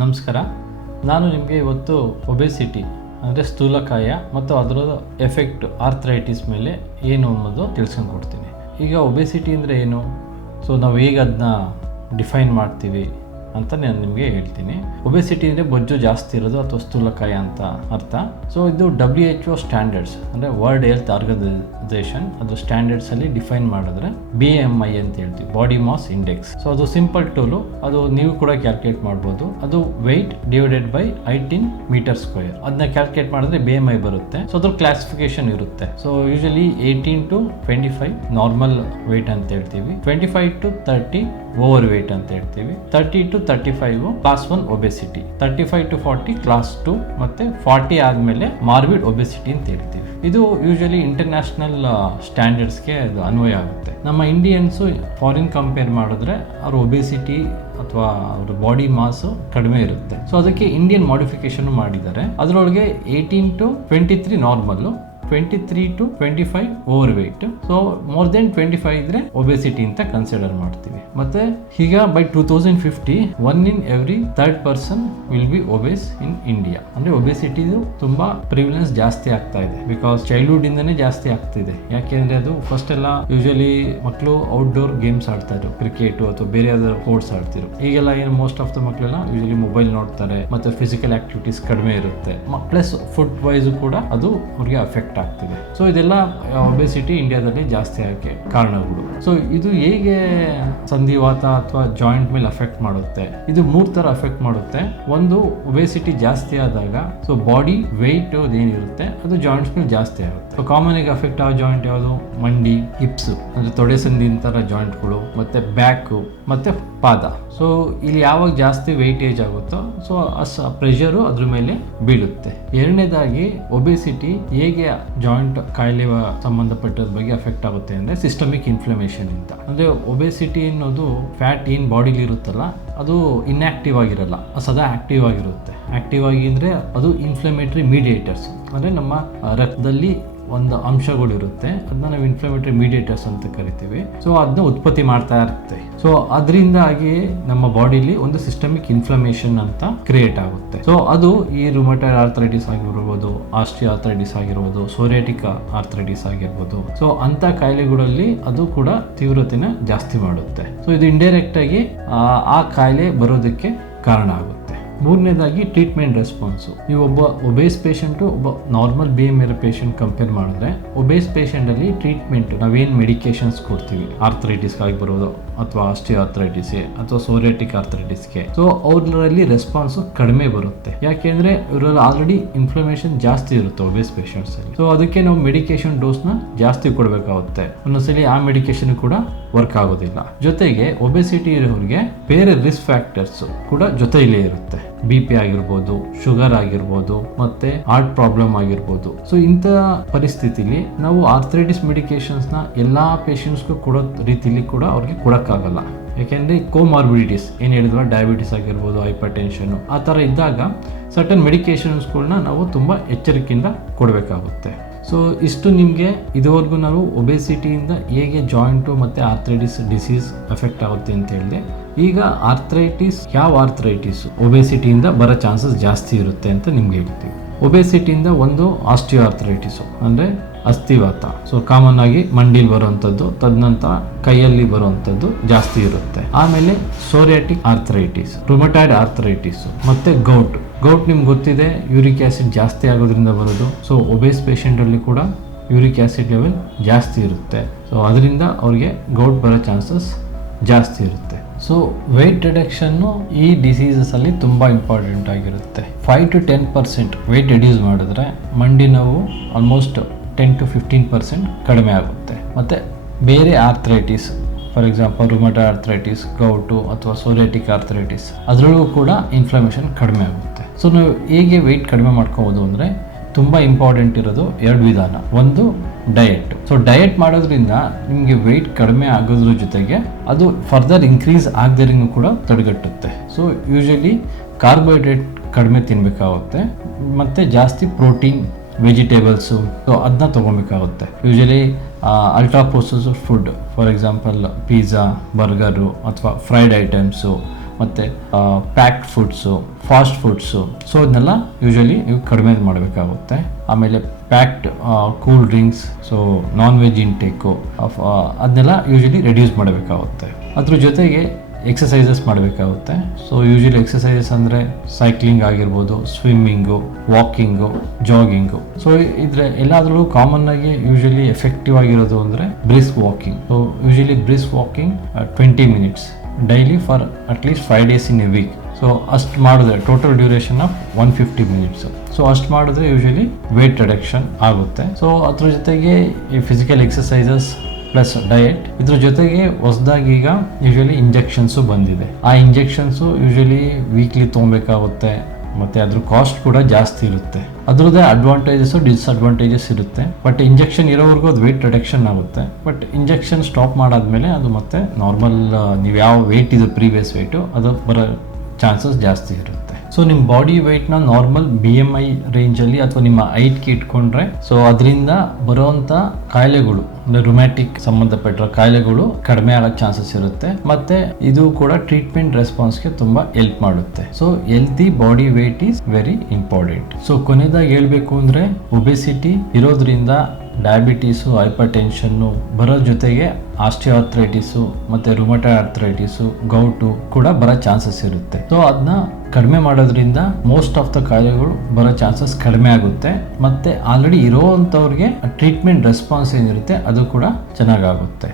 ನಮಸ್ಕಾರ. ನಾನು ನಿಮಗೆ ಇವತ್ತು ಒಬೆಸಿಟಿ ಅಂದರೆ ಸ್ಥೂಲಕಾಯ ಮತ್ತು ಅದರ ಎಫೆಕ್ಟ್ ಆರ್ಥ್ರೈಟಿಸ್ ಮೇಲೆ ಏನು ಅನ್ನೋದು ತಿಳ್ಸ್ಕೊಂಡು ಕೊಡ್ತೀನಿ. ಈಗ ಒಬೆಸಿಟಿ ಅಂದರೆ ಏನು, ಸೊ ನಾವು ಹೇಗೆ ಅದನ್ನ ಡಿಫೈನ್ ಮಾಡ್ತೀವಿ ಅಂತ ನಾನು ನಿಮಗೆ ಹೇಳ್ತೀನಿ. ಒಬೆಸಿಟಿ ಅಂದರೆ ಬೊಜ್ಜು ಜಾಸ್ತಿ ಇರೋದು ಅಥವಾ ಸ್ಥೂಲಕಾಯ ಅಂತ ಅರ್ಥ. ಸೊ ಇದು WHO ಸ್ಟ್ಯಾಂಡರ್ಡ್ಸ್ ಅಂದರೆ ವರ್ಲ್ಡ್ ಹೆಲ್ತ್ ಆರ್ಗನೈಸೇಷನ್ ಅದು ಸ್ಟ್ಯಾಂಡರ್ಡ್ಸಲ್ಲಿ ಡಿಫೈನ್ ಮಾಡಿದ್ರೆ BMI ಅಂತ ಹೇಳ್ತೀವಿ, ಬಾಡಿ ಮಾಸ್ ಇಂಡೆಕ್ಸ್. ಸೊ ಅದು ಸಿಂಪಲ್ ಟೂಲು, ಅದು ನೀವು ಕೂಡ ಕ್ಯಾಲ್ಕುಲೇಟ್ ಮಾಡ್ಬೋದು. ಅದು weight divided by height in meter square, ಅದನ್ನ ಕ್ಯಾಲ್ಕುಲೇಟ್ ಮಾಡಿದ್ರೆ BMI ಬರುತ್ತೆ. ಸೊ ಅದ್ರ ಕ್ಲಾಸಿಫಿಕೇಶನ್ ಇರುತ್ತೆ. So usually 18 to 25 normal weight ಅಂತ ಹೇಳ್ತೀವಿ, 25 to 30 ಓವರ್ ವೇಟ್ ಅಂತ ಹೇಳ್ತೀವಿ, 30 to 35 class 1 obesity, 35 to 40 class 2, ಮತ್ತೆ 40 ಆದಮೇಲೆ ಮಾರ್ಬಿಡ್ ಒಬೆಸಿಟಿ ಅಂತ ಹೇಳ್ತೀವಿ. ಇದು ಯೂಶಲಿ ಇಂಟರ್ನ್ಯಾಷನಲ್ ಸ್ಟ್ಯಾಂಡರ್ಡ್ಸ್ಗೆ ಅದು ಅನ್ವಯ ಆಗುತ್ತೆ. ನಮ್ಮ ಇಂಡಿಯನ್ಸು ಫಾರಿನ್ ಕಂಪೇರ್ ಮಾಡಿದ್ರೆ ಅವ್ರ ಒಬೆಸಿಟಿ ಅಥವಾ ಅವ್ರ ಬಾಡಿ ಮಾಸ್ ಕಡಿಮೆ ಇರುತ್ತೆ. ಸೊ ಅದಕ್ಕೆ ಇಂಡಿಯನ್ ಮಾಡಿಫಿಕೇಶನ್ ಮಾಡಿದ್ದಾರೆ. ಅದರೊಳಗೆ 18 to 23 normal, 23 to 25 over wait. So more than 25 ಇದ್ರೆ ಒಬೆಸಿಟಿ ಅಂತ ಕನ್ಸಿಡರ್ ಮಾಡ್ತೀವಿ. ಮತ್ತೆ ಈಗ by 2050 1 in every 3rd person will be obeys in India. ಅಂದ್ರೆ ಒಬೆಸಿಟಿದು ತುಂಬಾ ಪ್ರಿವಿಲೆನ್ಸ್ ಜಾಸ್ತಿ ಆಗ್ತಾ ಇದೆ, ಬಿಕಾಸ್ ಚೈಲ್ಡ್ಹುಡ್ ಇಂದಾನೇ ಜಾಸ್ತಿ ಆಗ್ತಿದೆ. ಯಾಕೆಂದ್ರೆ ಅದು ಫಸ್ಟ್ ಎಲ್ಲ ಯೂಶಲಿ ಮಕ್ಕಳು ಔಟ್ಡೋರ್ ಗೇಮ್ಸ್ ಆಡ್ತಾ ಇದ್ರು, ಕ್ರಿಕೆಟ್ ಅಥವಾ ಬೇರೆ ಯಾವ್ದಾದ್ರು ಸ್ಪೋರ್ಟ್ಸ್ ಆಡ್ತಿರು. ಈಗೆಲ್ಲ ಏನು ಮೋಸ್ಟ್ ಆಫ್ ದ ಮಕ್ಕಳೆಲ್ಲ ಯೂಶಲಿ ಮೊಬೈಲ್ ನೋಡ್ತಾರೆ, ಮತ್ತೆ ಫಿಸಿಕಲ್ ಆಕ್ಟಿವಿಟೀಸ್ ಕಡಿಮೆ ಇರುತ್ತೆ. ಪ್ಲಸ್ ಫುಡ್ ವೈಸ್ ಕೂಡ ಅದು ಅವ್ರಿಗೆ ಅಫೆಕ್ಟ್ ಆಗ್ತಿದೆ. ಸೊ ಇದೆಲ್ಲ ಒಬೆಸಿಟಿ ಇಂಡಿಯಾದಲ್ಲಿ ಜಾಸ್ತಿ ಆಗಕ್ಕೆ ಕಾರಣಗಳು. ಸೊ ಇದು ಹೇಗೆ ಸಂಧಿವಾತ ಅಥವಾ ಜಾಯಿಂಟ್ ಮೇಲೆ ಅಫೆಕ್ಟ್ ಮಾಡುತ್ತೆ? ಇದು 3 ತರ ಅಫೆಕ್ಟ್ ಮಾಡುತ್ತೆ. ಒಂದು, ಒಬೆಸಿಟಿ ಜಾಸ್ತಿ ಆದಾಗ ಸೊ ಬಾಡಿ ವೆಯ್ಟ್ ಏನಿರುತ್ತೆ ಅದು ಜಾಯಿಂಟ್ಸ್ ಮೇಲೆ ಜಾಸ್ತಿ ಆಗುತ್ತೆ. ಸೊ ಕಾಮನ್ ಆಗಿ ಅಫೆಕ್ಟ್ ಆಗೋ ಜಾಯಿಂಟ್ ಯಾವುದು? ಮಂಡಿ, ಹಿಪ್ಸ್ ಅಂದ್ರೆ ತೊಡೆ ಸಂದಿ ತರ ಜಾಯಿಂಟ್ಗಳು, ಮತ್ತೆ ಬ್ಯಾಕ್, ಮತ್ತೆ ಪಾದ. ಸೊ ಇಲ್ಲಿ ಯಾವಾಗ ಜಾಸ್ತಿ ವೆಯ್ಟೇಜ್ ಆಗುತ್ತೋ ಸೊ ಪ್ರೆಷರು ಅದ್ರ ಮೇಲೆ ಬೀಳುತ್ತೆ. ಎರಡನೇದಾಗಿ ಒಬೆಸಿಟಿ ಹೇಗೆ ಜಾಯಿಂಟ್ ಕಾಯಿಲೆ ಸಂಬಂಧಪಟ್ಟದ ಬಗ್ಗೆ ಅಫೆಕ್ಟ್ ಆಗುತ್ತೆ ಅಂದ್ರೆ ಸಿಸ್ಟಮಿಕ್ ಇನ್ಫ್ಲಮೇಷನ್ ಅಂತ. ಅಂದ್ರೆ ಒಬೆಸಿಟಿ ಅನ್ನೋದು ಫ್ಯಾಟ್ ಏನ್ ಬಾಡಿಲಿ ಇರುತ್ತಲ್ಲ ಅದು ಇನ್ಆಕ್ಟಿವ್ ಆಗಿರಲ್ಲ, ಸದಾ ಆಕ್ಟಿವ್ ಆಗಿರುತ್ತೆ. ಆಕ್ಟಿವ್ ಆಗಿ ಅಂದ್ರೆ ಅದು ಇನ್ಫ್ಲಮೇಟರಿ ಮೀಡಿಯೇಟರ್ಸ್, ಅಂದ್ರೆ ನಮ್ಮ ರಕ್ತದಲ್ಲಿ ಒಂದು ಅಂಶಗಳು ಇರುತ್ತೆ, ಅದನ್ನ ನಾವು ಇನ್ಫ್ಲಮೇಟರಿ ಮೀಡಿಯೇಟರ್ಸ್ ಅಂತ ಕರಿತೀವಿ. ಸೊ ಅದನ್ನ ಉತ್ಪತ್ತಿ ಮಾಡ್ತಾ ಇರುತ್ತೆ. ಸೊ ಅದರಿಂದಾಗಿ ನಮ್ಮ ಬಾಡಿಲಿ ಒಂದು ಸಿಸ್ಟಮಿಕ್ ಇನ್ಫ್ಲಮೇಷನ್ ಅಂತ ಕ್ರಿಯೇಟ್ ಆಗುತ್ತೆ. ಸೊ ಅದು ಈ ರುಮಟಾಯ್ಡ್ ಆರ್ಥ್ರೈಟಿಸ್ ಆಗಿರ್ಬೋದು, ಆಸ್ಟಿಯೋಆರ್ಥ್ರೈಟಿಸ್ ಆಗಿರ್ಬೋದು, ಸೋರಿಯಾಟಿಕ್ ಆರ್ಥ್ರೈಟಿಸ್ ಆಗಿರ್ಬೋದು. ಸೊ ಅಂತ ಕಾಯಿಲೆಗಳಲ್ಲಿ ಅದು ಕೂಡ ತೀವ್ರತೆನ ಜಾಸ್ತಿ ಮಾಡುತ್ತೆ. ಸೊ ಇದು ಇಂಡೈರೆಕ್ಟ್ ಆಗಿ ಆ ಕಾಯಿಲೆ ಬರೋದಕ್ಕೆ ಕಾರಣ ಆಗುತ್ತೆ. ಮೂರನೇದಾಗಿ ಟ್ರೀಟ್ಮೆಂಟ್ ರೆಸ್ಪಾನ್ಸು. ನೀವು ಒಬ್ಬ ಒಬೇಸ್ ಪೇಷಂಟು ಒಬ್ಬ ನಾರ್ಮಲ್ BMI ಪೇಷಂಟ್ ಕಂಪೇರ್ ಮಾಡಿದ್ರೆ, ಒಬೇಸ್ ಪೇಷಂಟಲ್ಲಿ ಟ್ರೀಟ್ಮೆಂಟ್ ನಾವೇನು ಮೆಡಿಕೇಶನ್ಸ್ ಕೊಡ್ತೀವಿ ಆರ್ಥ್ರೈಟಿಸ್ಗೆ ಆಗಿ ಬರೋದು ಅಥವಾ ಆಸ್ಟಿಯೋಆರ್ಥ್ರೈಟಿಸ್ಗೆ ಅಥವಾ ಸೋರಿಯಾಟಿಕ್ ಆರ್ಥ್ರೈಟಿಸ್ಗೆ, ಸೊ ಅವ್ರಲ್ಲಿ ರೆಸ್ಪಾನ್ಸು ಕಡಿಮೆ ಬರುತ್ತೆ. ಯಾಕೆಂದ್ರೆ ಇವರಲ್ಲಿ ಆಲ್ರೆಡಿ ಇನ್ಫ್ಲಮೇಷನ್ ಜಾಸ್ತಿ ಇರುತ್ತೆ ಒಬೇಸ್ ಪೇಷಂಟ್ಸ್ ಅಲ್ಲಿ. ಸೊ ಅದಕ್ಕೆ ನಾವು ಮೆಡಿಕೇಶನ್ ಡೋಸ್ನ ಜಾಸ್ತಿ ಕೊಡಬೇಕಾಗುತ್ತೆ. ಒಂದೊಂದ್ಸಲಿ ಆ ಮೆಡಿಕೇಶನ್ ಕೂಡ ವರ್ಕ್ ಆಗೋದಿಲ್ಲ. ಜೊತೆಗೆ ಒಬೆಸಿಟಿ ಇರೋರಿಗೆ ಬೇರೆ ರಿಸ್ಕ್ ಫ್ಯಾಕ್ಟರ್ಸ್ ಕೂಡ ಜೊತೆಯಲ್ಲೇ ಇರುತ್ತೆ. BP ಆಗಿರ್ಬೋದು, ಶುಗರ್ ಆಗಿರ್ಬೋದು, ಮತ್ತೆ ಹಾರ್ಟ್ ಪ್ರಾಬ್ಲಮ್ ಆಗಿರ್ಬೋದು. ಸೊ ಇಂಥ ಪರಿಸ್ಥಿತಿಲಿ ನಾವು ಆರ್ಥ್ರೈಟಿಸ್ ಮೆಡಿಕೇಶನ್ಸ್ನ ಎಲ್ಲಾ ಪೇಷಂಟ್ಸ್ಗೂ ಕೊಡೋ ರೀತಿಲಿ ಕೂಡ ಅವ್ರಿಗೆ ಕೊಡಕ್ಕಾಗಲ್ಲ. ಯಾಕೆಂದ್ರೆ ಕೋಮಾರ್ಬಿಡಿಟೀಸ್ ಏನು ಹೇಳಿದ್ವ, ಡಯಾಬಿಟಿಸ್ ಆಗಿರ್ಬೋದು, ಹೈಪರ್ ಟೆನ್ಷನ್ ಆ ಥರ ಇದ್ದಾಗ ಸರ್ಟನ್ ಮೆಡಿಕೇಶನ್ಸ್ಗಳನ್ನ ನಾವು ತುಂಬ ಎಚ್ಚರಿಕೆಯಿಂದ ಕೊಡಬೇಕಾಗುತ್ತೆ. ಸೊ ಇಷ್ಟು ನಿಮಗೆ ಇದುವರೆಗೂ ನಾವು ಒಬೆಸಿಟಿಯಿಂದ ಹೇಗೆ ಜಾಯಿಂಟು ಮತ್ತು ಆರ್ಥ್ರೈಟಿಸ್ ಡಿಸೀಸ್ ಎಫೆಕ್ಟ್ ಆಗುತ್ತೆ ಅಂತ ಹೇಳಿದೆ. ಈಗ ಆರ್ಥ್ರೈಟಿಸ್, ಯಾವ ಆರ್ಥ್ರೈಟಿಸ್ ಒಬೆಸಿಟಿಯಿಂದ ಬರೋ ಚಾನ್ಸಸ್ ಜಾಸ್ತಿ ಇರುತ್ತೆ ಅಂತ ನಿಮ್ಗೆ ಹೇಳ್ತೀವಿ. ಒಬೆಸಿಟಿಯಿಂದ ಒಂದು ಆಸ್ಟಿಯೋಆರ್ಥ್ರೈಟಿಸು ಅಂದರೆ ಅಸ್ಥಿವಾತ. ಸೊ ಕಾಮನ್ ಆಗಿ ಮಂಡಿಲಿ ಬರುವಂಥದ್ದು, ತದನಂತರ ಕೈಯಲ್ಲಿ ಬರುವಂಥದ್ದು ಜಾಸ್ತಿ ಇರುತ್ತೆ. ಆಮೇಲೆ ಸೋರಿಯಾಟಿಕ್ ಆರ್ಥ್ರೈಟಿಸ್, ರುಮಟಾಯ್ಡ್ ಆರ್ಥ್ರೈಟಿಸ್, ಮತ್ತೆ ಗೌಟ್ ನಿಮ್ಗೆ ಗೊತ್ತಿದೆ ಯೂರಿಕ್ ಆಸಿಡ್ ಜಾಸ್ತಿ ಆಗೋದ್ರಿಂದ ಬರೋದು. ಸೊ ಒಬೇಸ್ ಪೇಷಂಟಲ್ಲಿ ಕೂಡ ಯೂರಿಕ್ ಆಸಿಡ್ ಲೆವೆಲ್ ಜಾಸ್ತಿ ಇರುತ್ತೆ. ಸೊ ಅದರಿಂದ ಅವ್ರಿಗೆ ಗೌಟ್ ಬರೋ ಚಾನ್ಸಸ್ ಜಾಸ್ತಿ ಇರುತ್ತೆ. ಸೊ ವೆಯ್ಟ್ ರಿಡಕ್ಷನ್ನು ಈ ಡಿಸೀಸಸಲ್ಲಿ ತುಂಬ ಇಂಪಾರ್ಟೆಂಟ್ ಆಗಿರುತ್ತೆ. 5 to 10% ವೆಯ್ಟ್ ರಿಡ್ಯೂಸ್ ಮಾಡಿದ್ರೆ ಮಂಡಿ ನೋವು ಆಲ್ಮೋಸ್ಟ್ 10 to 15% ಕಡಿಮೆ ಆಗುತ್ತೆ. ಮತ್ತು ಬೇರೆ arthritis, for example rheumatoid arthritis, gout ಅಥವಾ ಸೋರಿಯಾಟಿಕ್ ಆರ್ಥ್ರೈಟಿಸ್, ಅದರಲ್ಲೂ ಕೂಡ ಇನ್ಫ್ಲಮೇಷನ್ ಕಡಿಮೆ ಆಗುತ್ತೆ. ಸೊ ನಾವು ಹೇಗೆ ವೆಯ್ಟ್ ಕಡಿಮೆ ಮಾಡ್ಕೋಬೋದು ಅಂದರೆ ತುಂಬ ಇಂಪಾರ್ಟೆಂಟ್ ಇರೋದು 2 ವಿಧಾನ. ಒಂದು ಡಯಟ್. ಸೊ ಡಯಟ್ ಮಾಡೋದ್ರಿಂದ ನಿಮಗೆ ವೆಯ್ಟ್ ಕಡಿಮೆ ಆಗೋದ್ರ ಜೊತೆಗೆ ಅದು ಫರ್ದರ್ ಇನ್ಕ್ರೀಸ್ ಆಗದಿರಂಗೂ ಕೂಡ ತಡೆಗಟ್ಟುತ್ತೆ. ಸೊ ಯೂಶಲಿ ಕಾರ್ಬೋಹೈಡ್ರೇಟ್ ಕಡಿಮೆ ತಿನ್ನಬೇಕಾಗುತ್ತೆ, ಮತ್ತು ಜಾಸ್ತಿ ಪ್ರೋಟೀನ್, ವೆಜಿಟೇಬಲ್ಸು, ಸೊ ಅದನ್ನ ತೊಗೊಬೇಕಾಗುತ್ತೆ. Usually ultra processed food, for example pizza, burger ಅಥವಾ ಫ್ರೈಡ್ ಐಟಮ್ಸು, ಮತ್ತು packed foods, fast foods, so ಅದನ್ನೆಲ್ಲ ಯೂಶಲಿ ನೀವು ಕಡಿಮೆ ಮಾಡಬೇಕಾಗುತ್ತೆ. ಆಮೇಲೆ packed cool drinks, so non veg intake ಅದನ್ನೆಲ್ಲ ಯೂಶಲಿ ರೆಡ್ಯೂಸ್ ಮಾಡಬೇಕಾಗುತ್ತೆ. ಅದ್ರ ಜೊತೆಗೆ ಎಕ್ಸಸೈಸಸ್ ಮಾಡಬೇಕಾಗುತ್ತೆ. ಸೊ ಯೂಶಲಿ ಎಕ್ಸಸೈಸಸ್ ಅಂದರೆ ಸೈಕ್ಲಿಂಗ್ ಆಗಿರ್ಬೋದು, ಸ್ವಿಮ್ಮಿಂಗು, ವಾಕಿಂಗು, ಜಾಗಿಂಗು. ಸೊ ಇದ್ರೆ ಎಲ್ಲಾದ್ರೂ ಕಾಮನ್ ಆಗಿ ಯೂಶಲಿ ಎಫೆಕ್ಟಿವ್ ಆಗಿರೋದು ಅಂದರೆ brisk walking. So usually brisk walking 20 minutes daily for at least 5 days in a week. So ಅಷ್ಟು ಮಾಡಿದ್ರೆ total duration of 150 minutes. So ಅಷ್ಟು ಮಾಡಿದ್ರೆ ಯೂಶಲಿ ವೇಟ್ ರಿಡಕ್ಷನ್ ಆಗುತ್ತೆ. ಸೊ ಅದ್ರ ಜೊತೆಗೆ ಈ ಫಿಸಿಕಲ್ ಎಕ್ಸಸೈಸಸ್ ಪ್ಲಸ್ ಡಯಟ್, ಇದ್ರ ಜೊತೆಗೆ ಹೊಸದಾಗಿ ಈಗ ಯೂಶಲಿ ಇಂಜೆಕ್ಷನ್ಸು ಬಂದಿದೆ. ಆ ಇಂಜೆಕ್ಷನ್ಸು ಯೂಶಲಿ ವೀಕ್ಲಿ ತೊಗೊಬೇಕಾಗುತ್ತೆ, ಮತ್ತು ಅದ್ರ ಕಾಸ್ಟ್ ಕೂಡ ಜಾಸ್ತಿ ಇರುತ್ತೆ. ಅದರದ್ದೇ ಅಡ್ವಾಂಟೇಜಸ್ ಡಿಸ್ಅಡ್ವಾಂಟೇಜಸ್ ಇರುತ್ತೆ. ಬಟ್ ಇಂಜೆಕ್ಷನ್ ಇರೋವರೆಗೂ ಅದು ವೇಟ್ ರಿಡಕ್ಷನ್ ಆಗುತ್ತೆ. ಬಟ್ ಇಂಜೆಕ್ಷನ್ ಸ್ಟಾಪ್ ಮಾಡಾದ್ಮೇಲೆ ಅದು ಮತ್ತೆ ನಾರ್ಮಲ್ ನೀವು ಯಾವ ವೇಟ್ ಇದೆ ಪ್ರೀವಿಯಸ್ ವೇಟು ಅದು ಬರೋ ಚಾನ್ಸಸ್ ಜಾಸ್ತಿ ಇರುತ್ತೆ. ಸೊ ನಿಮ್ಮ ಬಾಡಿ ವೆಯ್ಟ್ನ ನಾರ್ಮಲ್ BMI ರೇಂಜಲ್ಲಿ ಅಥವಾ ನಿಮ್ಮ ಹೈಟ್ಗೆ ಇಟ್ಕೊಂಡ್ರೆ ಸೊ ಅದರಿಂದ ಬರುವಂಥ ಕಾಯಿಲೆಗಳು ಅಂದರೆ ರುಮ್ಯಾಟಿಕ್ ಸಂಬಂಧಪಟ್ಟ ಕಾಯಿಲೆಗಳು ಕಡಿಮೆ ಆಗೋ ಚಾನ್ಸಸ್ ಇರುತ್ತೆ. ಮತ್ತೆ ಇದು ಕೂಡ ಟ್ರೀಟ್ಮೆಂಟ್ ರೆಸ್ಪಾನ್ಸ್ಗೆ ತುಂಬ ಹೆಲ್ಪ್ ಮಾಡುತ್ತೆ. So healthy body weight is very important. So ಕೊನೆಯದಾಗಿ ಹೇಳಬೇಕು ಅಂದರೆ ಒಬೆಸಿಟಿ ಇರೋದ್ರಿಂದ ಡಯಾಬಿಟೀಸು, ಹೈಪರ್ ಟೆನ್ಷನ್ನು ಬರೋ ಜೊತೆಗೆ ಆಸ್ಟಿಯೋಆರ್ಥ್ರೈಟಿಸು ಮತ್ತು ರುಮಟಾಯ್ಡ್ ಆರ್ಥ್ರೈಟಿಸು, ಗೌಟು ಕೂಡ ಬರೋ ಚಾನ್ಸಸ್ ಇರುತ್ತೆ. ಸೊ ಅದನ್ನ ಕಡಿಮೆ ಮಾಡೋದ್ರಿಂದ ಮೋಸ್ಟ್ ಆಫ್ ದ ಕಾಯಿಲೆಗಳು ಬರೋ ಚಾನ್ಸಸ್ ಕಡಿಮೆ ಆಗುತ್ತೆ. ಮತ್ತು ಆಲ್ರೆಡಿ ಇರೋವಂಥವ್ರಿಗೆ ಟ್ರೀಟ್ಮೆಂಟ್ ರೆಸ್ಪಾನ್ಸ್ ಏನಿರುತ್ತೆ ಅದು ಕೂಡ ಚೆನ್ನಾಗಾಗುತ್ತೆ.